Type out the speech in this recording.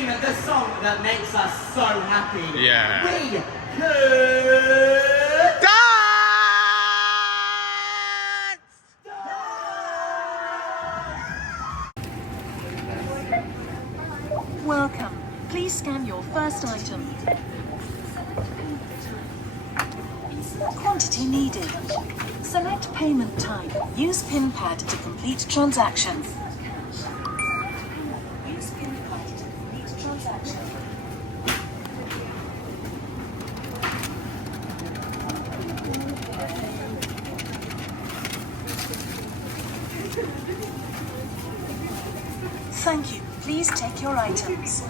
sing the song that makes us so happy. Yeah. We could Dance! Welcome. Please scan your first item. Quantity needed. Select payment type. Use PIN pad to complete transaction. Use PIN pad to complete transaction. Thank you. Please take your items.